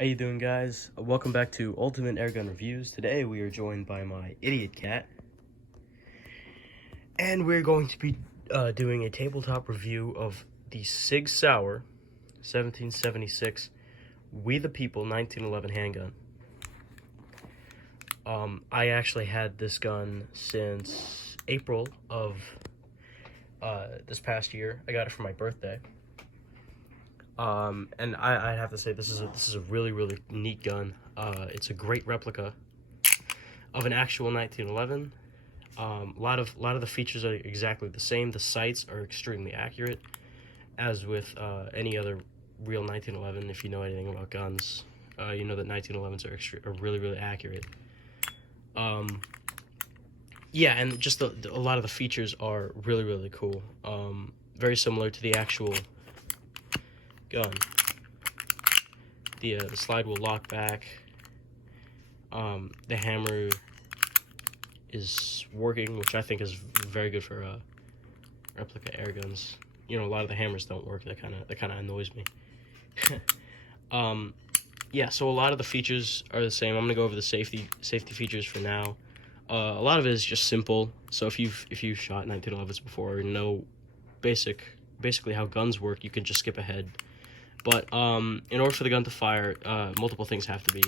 How you doing, guys? Welcome back to Ultimate Airgun Reviews. Today we are joined by my idiot cat, and we're going to be doing a tabletop review of the Sig Sauer 1776 We the People 1911 handgun. I actually had this gun since April of this past year. I got it for my birthday. And I have to say this is a really neat gun. It's a great replica of an actual 1911. A lot of the features are exactly the same. The sights are extremely accurate, as with any other real 1911. If you know anything about guns, you know that 1911s are really accurate. Yeah, and just a lot of the features are really cool. Very similar to the actual gun. The slide will lock back. The hammer is working, which I think is very good for replica air guns. You know, a lot of the hammers don't work. That kind of annoys me. Yeah, so a lot of the features are the same. I'm gonna go over the safety features for now. A lot of it is just simple. So if you've shot 1911s before and know basically how guns work, you can just skip ahead. But in order for the gun to fire, multiple things have to be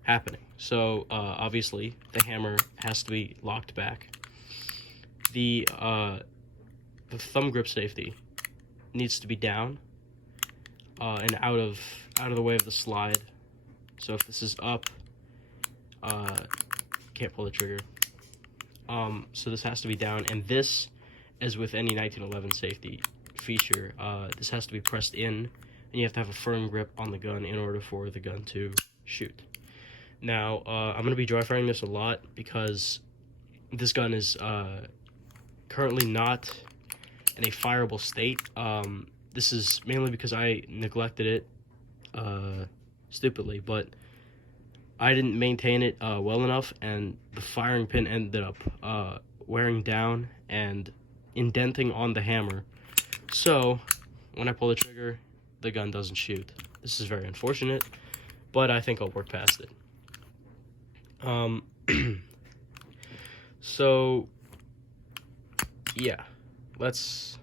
happening. So obviously the hammer has to be locked back. The thumb grip safety needs to be down and out of the way of the slide. So if this is up, can't pull the trigger. So this has to be down, and this, as with any 1911 safety feature, this has to be pressed in, and you have to have a firm grip on the gun in order for the gun to shoot. Now, I'm going to be dry firing this a lot because this gun is currently not in a fireable state. This is mainly because I neglected it stupidly, but I didn't maintain it well enough, and the firing pin ended up wearing down and indenting on the hammer. So when I pull the trigger, the gun doesn't shoot. This is very unfortunate, but I think I'll work past it. So yeah, let's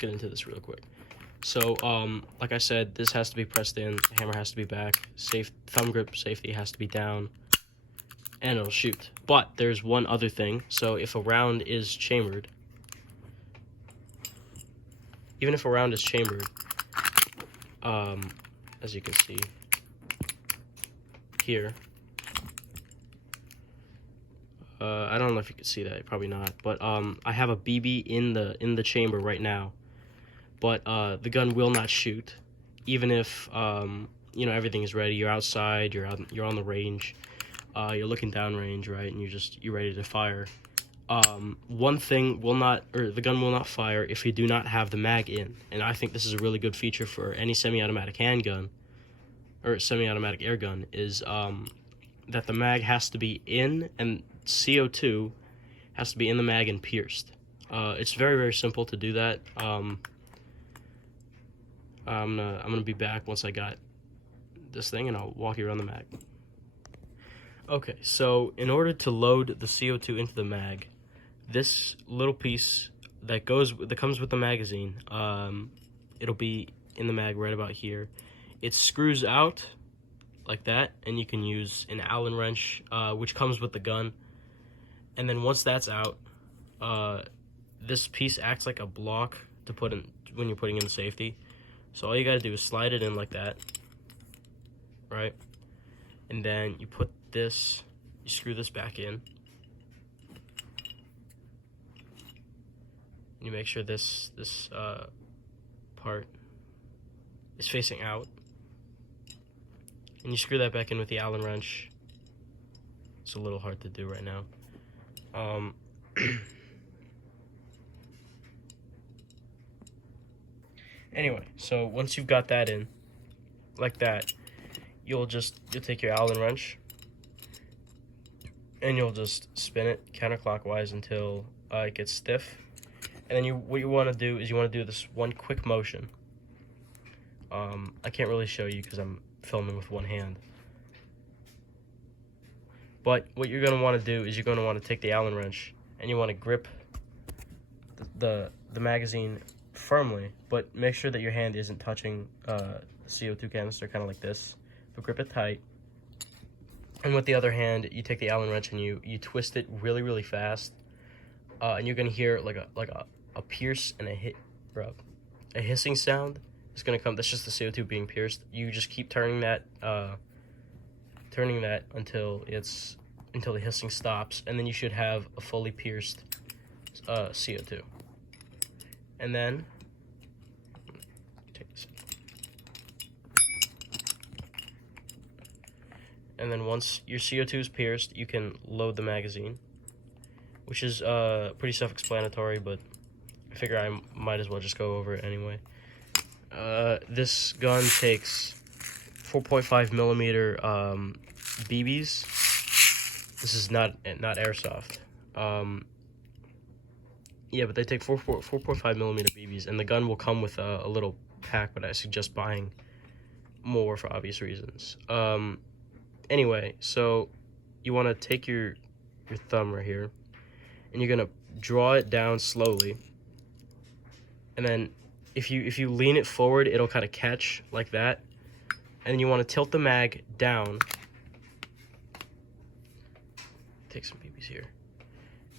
get into this real quick. So like I said, this has to be pressed in, the hammer has to be back, thumb grip safety has to be down, and it'll shoot. But there's one other thing. So if a round is chambered, even if a round is chambered, as you can see here, I don't know if you can see that, probably not, but I have a BB in the chamber right now, but the gun will not shoot, even if you know, everything is ready. You're outside, you're on the range, you're looking down range, right, and you're ready to fire. One thing the gun will not fire if you do not have the mag in, and I think this is a really good feature for any semi-automatic handgun or semi-automatic air gun, is that the mag has to be in, and CO2 has to be in the mag and pierced. It's very simple to do that. I'm gonna be back once I got this thing, and I'll walk you around the mag. Okay, so in order to load the CO2 into the mag, this little piece that comes with the magazine, it'll be in the mag right about here. It screws out like that, and you can use an Allen wrench, which comes with the gun. And then once that's out, this piece acts like a block to put in when you're putting in the safety. So all you gotta do is slide it in like that, right? And then you screw this back in. You make sure this part is facing out, and you screw that back in with the Allen wrench. It's a little hard to do right now. Anyway, so once you've got that in, like that, you'll take your Allen wrench, and you'll just spin it counterclockwise until it gets stiff. And then what you want to do is you want to do this one quick motion. I can't really show you because I'm filming with one hand. But what you're going to want to do is you're going to want to take the Allen wrench and you want to grip the magazine firmly, but make sure that your hand isn't touching the CO2 canister, kind of like this. But grip it tight. And with the other hand, you take the Allen wrench and you twist it really, really fast. And you're going to hear like a pierce and a hissing sound. It's going to come. That's just the CO2 being pierced. You just keep turning that until the hissing stops, and then you should have a fully pierced CO2. And then take this. And then once your CO2 is pierced, you can load the magazine, which is pretty self-explanatory, but I figure I might as well just go over it anyway. This gun takes 4.5 millimeter BBs. This is not airsoft. Yeah, but they take 4.5 millimeter BBs, and the gun will come with a little pack, but I suggest buying more for obvious reasons. Anyway, so you want to take your thumb right here, and you're gonna draw it down slowly, and then if you lean it forward, it'll kind of catch like that, and you want to tilt the mag down. Take some BBs here,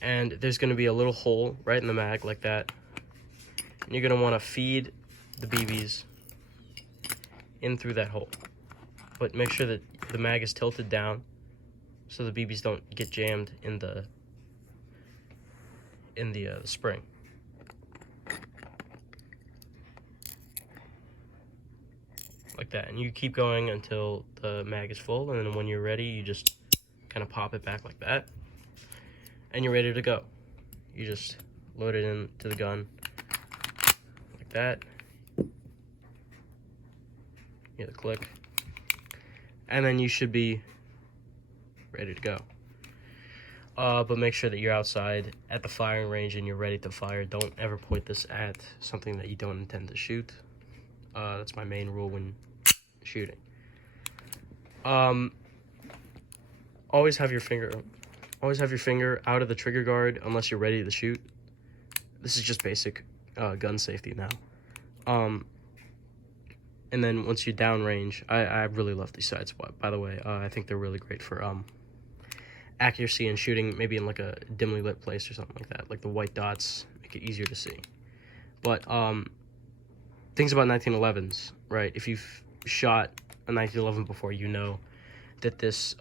and there's going to be a little hole right in the mag like that, and you're going to want to feed the BBs in through that hole, but make sure that the mag is tilted down so the BBs don't get jammed in the spring. Like that, and you keep going until the mag is full, and then when you're ready, you just kind of pop it back like that, and you're ready to go. You just load it into the gun like that. You hit the click, and then you should be ready to go. But make sure that you're outside at the firing range and you're ready to fire. Don't ever point this at something that you don't intend to shoot. That's my main rule when shooting. Always have your finger out of the trigger guard unless you're ready to shoot. This is just basic gun safety now. And then once you're downrange, I really love these sights, by the way. I think they're really great for accuracy and shooting, maybe in like a dimly lit place or something like that. Like the white dots make it easier to see. But things about 1911s, right? If you've shot a 1911 before, you know that this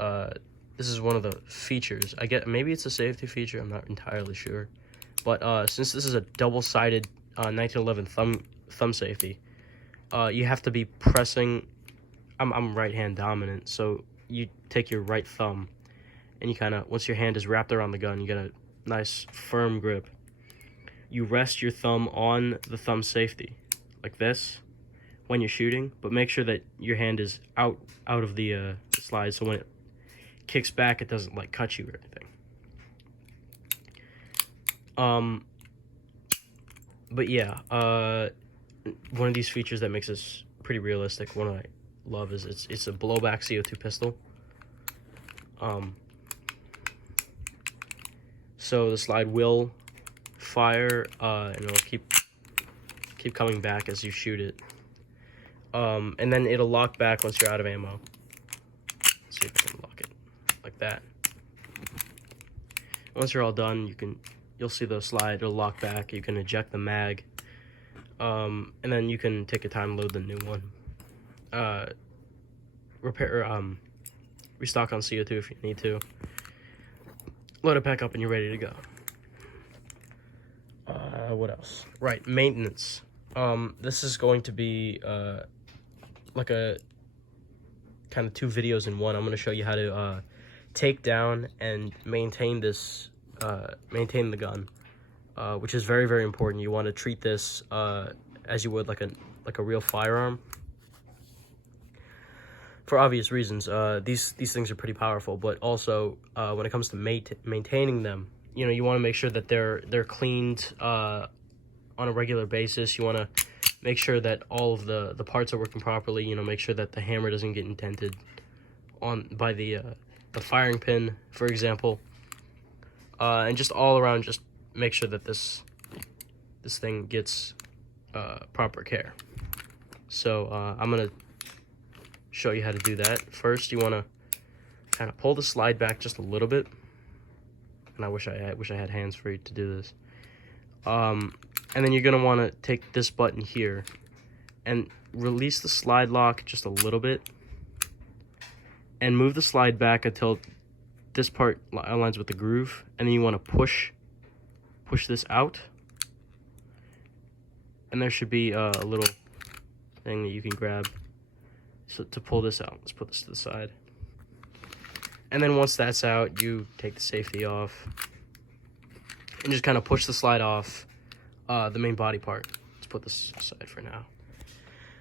is one of the features. I get maybe it's a safety feature. I'm not entirely sure, but since this is a double-sided 1911 thumb safety, you have to be pressing. I'm right hand dominant, so you take your right thumb, and you kind of, once your hand is wrapped around the gun, you get a nice firm grip. You rest your thumb on the thumb safety like this when you're shooting, but make sure that your hand is out of the slide, so when it kicks back, it doesn't like cut you or anything. But yeah, one of these features that makes this pretty realistic, one I love, is it's a blowback CO2 pistol. So the slide will fire, and it'll keep coming back as you shoot it. And then it'll lock back once you're out of ammo. Let's see if I can lock it like that. Once you're all done, you'll see the slide, it'll lock back. You can eject the mag, and then you can take your time, load the new one. Restock on CO2 if you need to. Load it back up and you're ready to go. What else? Right, maintenance. This is going to be like a kind of two videos in one. I'm going to show you how to take down and maintain this, maintain the gun, which is very, very important. You want to treat this as you would like a real firearm. For obvious reasons, these things are pretty powerful, but also when it comes to maintaining them, you want to make sure that they're cleaned on a regular basis. You want to make sure that all of the parts are working properly. You know, make sure that the hammer doesn't get indented by the firing pin, for example, and just all around, just make sure that this thing gets proper care. So I'm gonna show you how to do that. First, you want to kind of pull the slide back just a little bit, and I wish I had hands free to do this. And then you're gonna want to take this button here and release the slide lock just a little bit, and move the slide back until this part aligns with the groove, and then you want to push this out, and there should be a little thing that you can grab to pull this out. Let's put this to the side. And then once that's out, you take the safety off and just kind of push the slide off the main body part. Let's put this aside for now.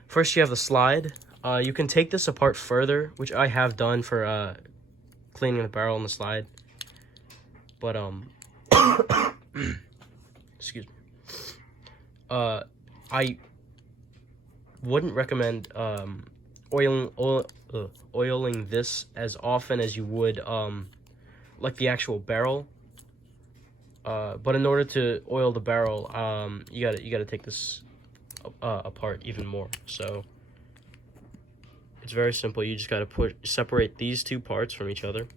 First, you have the slide. You can take this apart further, which I have done for cleaning the barrel and the slide. But excuse me. I wouldn't recommend oiling this as often as you would like the actual barrel. But in order to oil the barrel, you gotta take this apart even more. So it's very simple. You just gotta separate these two parts from each other,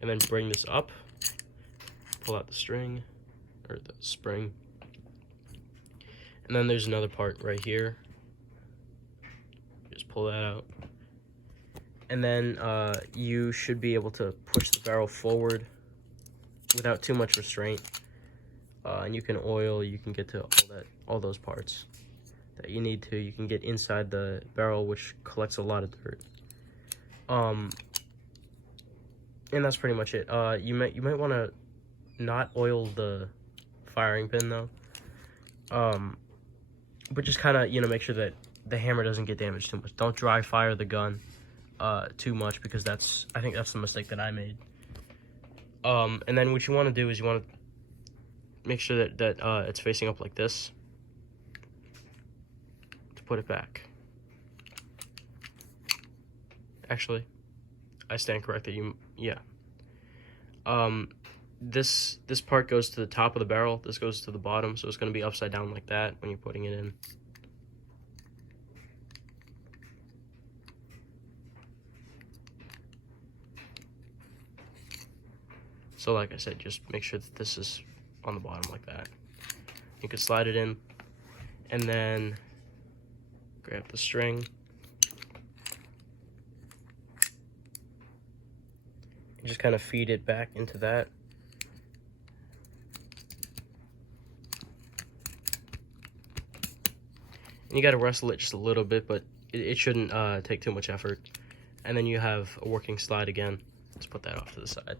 and then bring this up, pull out the string or the spring, and then there's another part right here. Just pull that out, and then you should be able to push the barrel forward without too much restraint, and you can oil. You can get to all those parts that you need to. You can get inside the barrel, which collects a lot of dirt. And that's pretty much it. You might want to not oil the firing pin though, but just kind of, you know, make sure that the hammer doesn't get damaged too much. Don't dry fire the gun too much, because I think that's the mistake that I made. And then what you want to do is you want to make sure that it's facing up like this to put it back. Actually, I stand corrected. This part goes to the top of the barrel. This goes to the bottom, so it's going to be upside down like that when you're putting it in. So like I said, just make sure that this is on the bottom like that. You can slide it in, and then grab the string, and just kind of feed it back into that. And you got to wrestle it just a little bit, but it shouldn't take too much effort. And then you have a working slide again. Let's put that off to the side.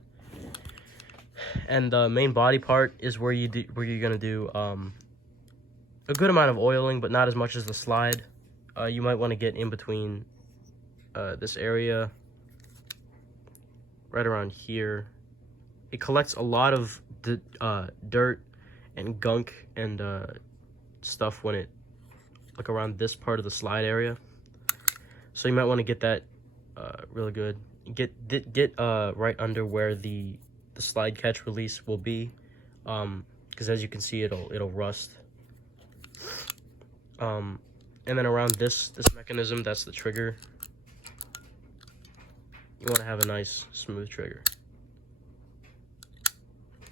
And the main body part is where you're gonna do a good amount of oiling, but not as much as the slide. You might want to get in between this area, right around here. It collects a lot of dirt and gunk and stuff when it, like, around this part of the slide area. So you might want to get that really good. Get right under where the slide catch release will be, because as you can see, it'll rust. And then around this mechanism, that's the trigger. You want to have a nice smooth trigger.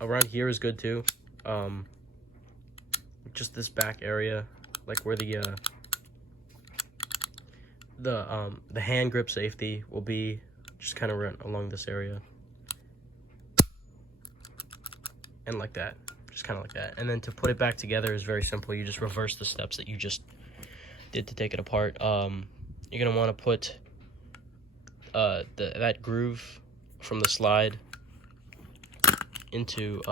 Around here is good too. Just this back area, like where the hand grip safety will be, just kind of along this area. And like that, just kind of like that. And then to put it back together is very simple. You just reverse the steps that you just did to take it apart. You're gonna want to put that groove from the slide into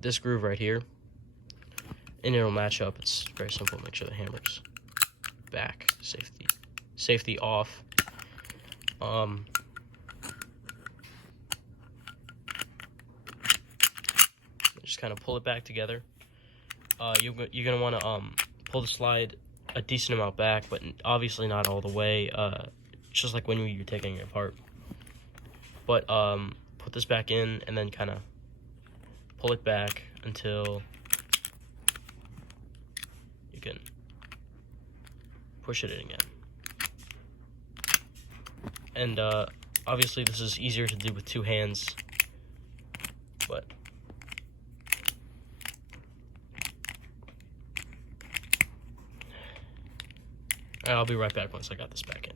this groove right here, and it'll match up. It's very simple. Make sure the hammer's back, safety off. Just kind of pull it back together, you're gonna want to pull the slide a decent amount back, but obviously not all the way. It's just like when you're taking it apart. But put this back in and then kind of pull it back until you can push it in again. And obviously this is easier to do with two hands, but I'll be right back once I got this back in.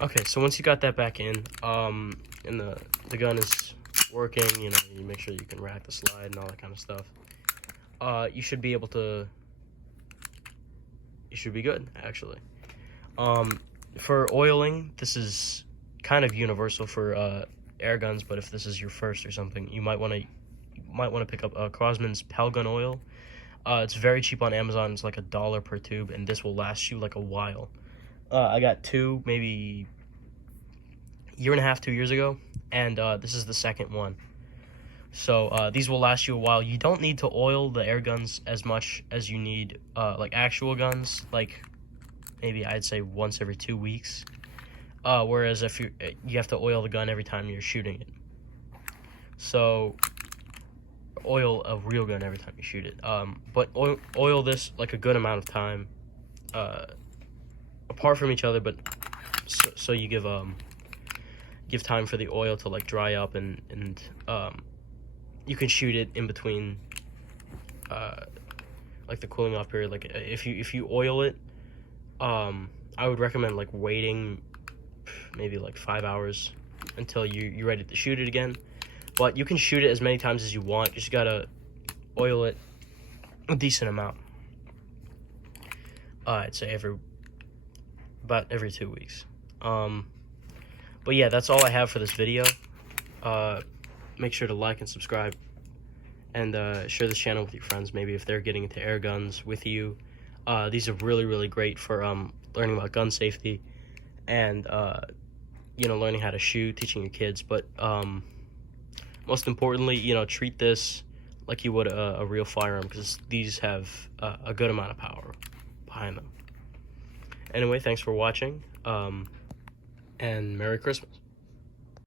Okay, so once you got that back in, and the gun is working, you know, you make sure you can rack the slide and all that kind of stuff. You should be able to. You should be good, actually. For oiling, this is kind of universal for air guns, but if this is your first or something, you might want to pick up Crosman's Pal Gun oil. It's very cheap on Amazon. It's like $1 per tube, and this will last you like a while. I got two, maybe a year and a half, 2 years ago, and this is the second one. So these will last you a while. You don't need to oil the air guns as much as you need like actual guns, like maybe I'd say once every 2 weeks. Whereas if you have to oil the gun every time you're shooting it. So oil a real gun every time you shoot it. But oil this like a good amount of time apart from each other, but so you give time for the oil to like dry up, and you can shoot it in between like the cooling off period. Like if you oil it, I would recommend like waiting maybe like 5 hours until you're ready to shoot it again. But you can shoot it as many times as you want. You just gotta oil it a decent amount. I'd say about every 2 weeks. But yeah, that's all I have for this video. Make sure to like and subscribe, and share this channel with your friends, maybe if they're getting into air guns with you. These are really great for learning about gun safety and you know, learning how to shoot, teaching your kids. But most importantly, you know, treat this like you would a real firearm, because these have a good amount of power behind them. Anyway, thanks for watching, and Merry Christmas.